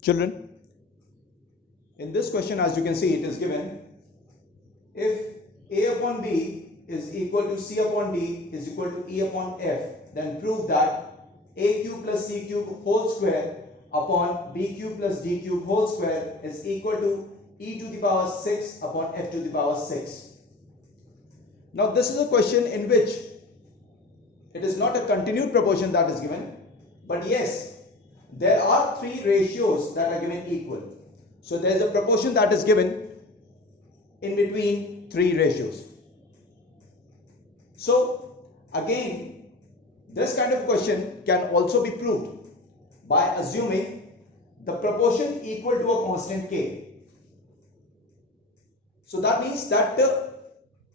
Children, in this question, as you can see, it is given if A upon B is equal to C upon D is equal to E upon F, then prove that A cube plus C cube whole square upon B cube plus D cube whole square is equal to E to the power 6 upon F to the power 6. Now this is a question in which it is not a continued proportion that is given, but yes, there are three ratios that are given equal. So there is a proportion that is given in between three ratios. So again, this kind of question can also be proved by assuming the proportion equal to a constant k. So that means that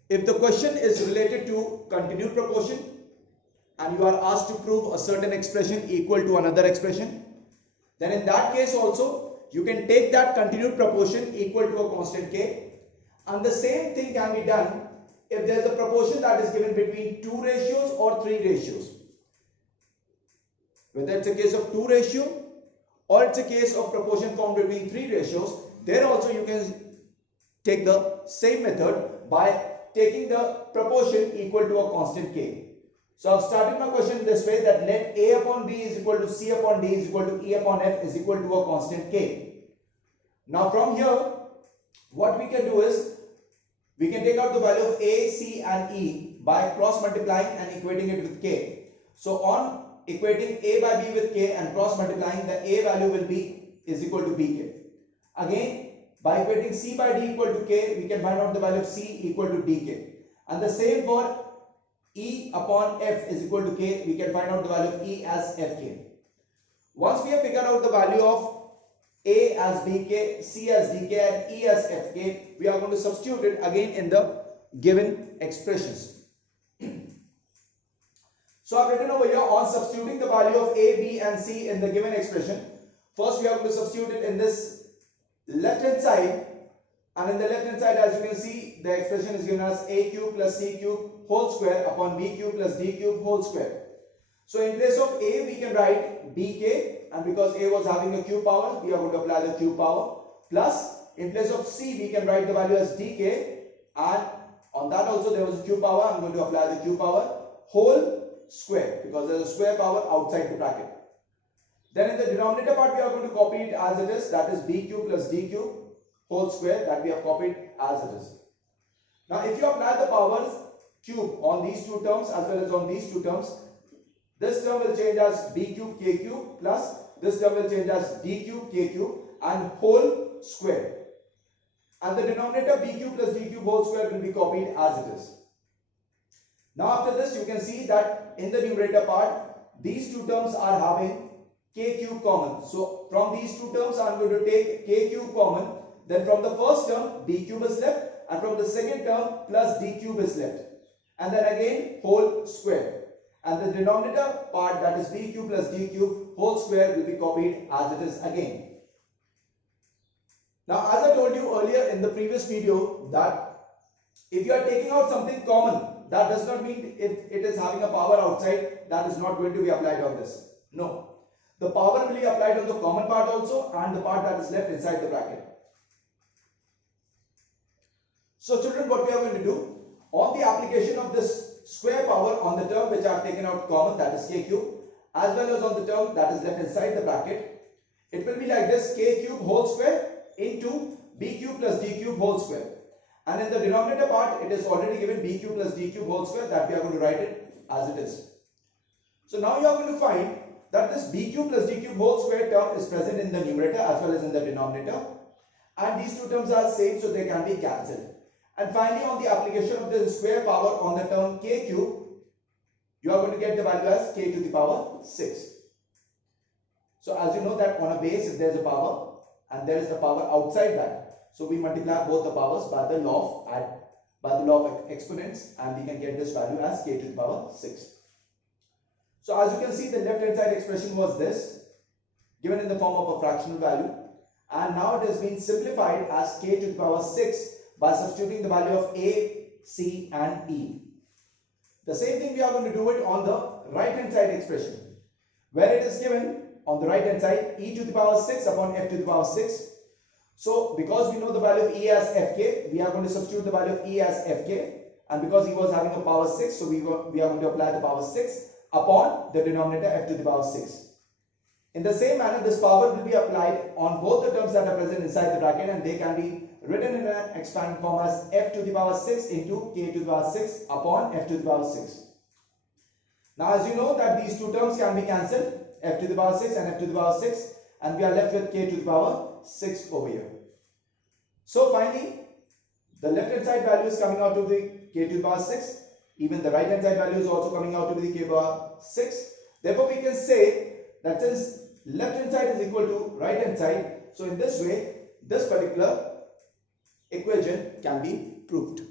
if the question is related to continued proportion and you are asked to prove a certain expression equal to another expression, then in that case also you can take that continued proportion equal to a constant k, and the same thing can be done if there is a proportion that is given between two ratios or three ratios. Whether it's a case of two ratio or it's a case of proportion formed between three ratios, there also you can take the same method by taking the proportion equal to a constant k. So I've started my question in this way, that let A upon B is equal to C upon D is equal to E upon F is equal to a constant k. Now from here, what we can do is, we can take out the value of A, C and E by cross multiplying and equating it with k. So on equating A by B with k and cross multiplying, the A value will be is equal to Bk. Again, by equating C by D equal to k, we can find out the value of C equal to Dk. And the same for E upon F is equal to k, we can find out the value of E as Fk. Once we have figured out the value of A as Bk, C as Dk and E as Fk, we are going to substitute it again in the given expressions. So I've written over here, on substituting the value of A, B and C in the given expression, first we are going to substitute it in this left hand side, and in the left hand side, as you can see, the expression is given as A cube plus C cube whole square upon B cube plus D cube whole square. So in place of A, we can write Bk, and because A was having a cube power, we are going to apply the cube power, plus in place of C, we can write the value as Dk, and on that also there was a cube power, I'm going to apply the cube power whole square, because there is a square power outside the bracket. Then in the denominator part, we are going to copy it as it is, that is B cube plus D cube whole square, that we have copied as it is. Now if you apply the powers cube on these two terms as well as on these two terms, this term will change as B cube K cube plus this term will change as D cube K cube and whole square. And the denominator B cube plus D cube whole square will be copied as it is. Now after this, you can see that in the numerator part, these two terms are having K cube common. So from these two terms, I am going to take K cube common. Then from the first term, B cube is left, and from the second term, plus D cube is left. And then again, whole square. And the denominator part, that is B cube plus D cube whole square, will be copied as it is again. Now as I told you earlier in the previous video, that if you are taking out something common, that does not mean if it is having a power outside, that is not going to be applied on this. No. The power will be applied on the common part also and the part that is left inside the bracket. So children, what we are going to do, on the application of this square power on the term which I have taken out common, that is K cube, as well as on the term that is left inside the bracket, it will be like this: K cube whole square into B cube plus D cube whole square. And in the denominator part, it is already given B cube plus D cube whole square, that we are going to write it as it is. So now you are going to find that this B cube plus D cube whole square term is present in the numerator as well as in the denominator. And these two terms are same, so they can be cancelled. And finally, on the application of the square power on the term K cube, you are going to get the value as K to the power 6. So as you know that on a base, if there is a power and there is the power outside that, so we multiply both the powers by the law of exponents, and we can get this value as K to the power 6. So as you can see, the left hand side expression was this, given in the form of a fractional value, and now it has been simplified as K to the power 6 by substituting the value of A, C and E. The same thing we are going to do it on the right hand side expression, where it is given on the right hand side, e to the power 6 upon f to the power 6. So because we know the value of e as fk, we are going to substitute the value of e as fk, and because he was having a power 6, so we are going to apply the power 6 upon the denominator f to the power 6. In the same manner, this power will be applied on both the terms that are present inside the bracket, and they can be written in an expanded form as f to the power 6 into k to the power 6 upon f to the power 6. Now as you know that these two terms can be cancelled, f to the power 6 and f to the power 6, and we are left with k to the power 6 over here. So finally, the left hand side value is coming out to be k to the power 6. Even the right hand side value is also coming out to be the k to the power 6. Therefore, we can say that since left hand side is equal to right hand side, so in this way, this particular equation can be proved.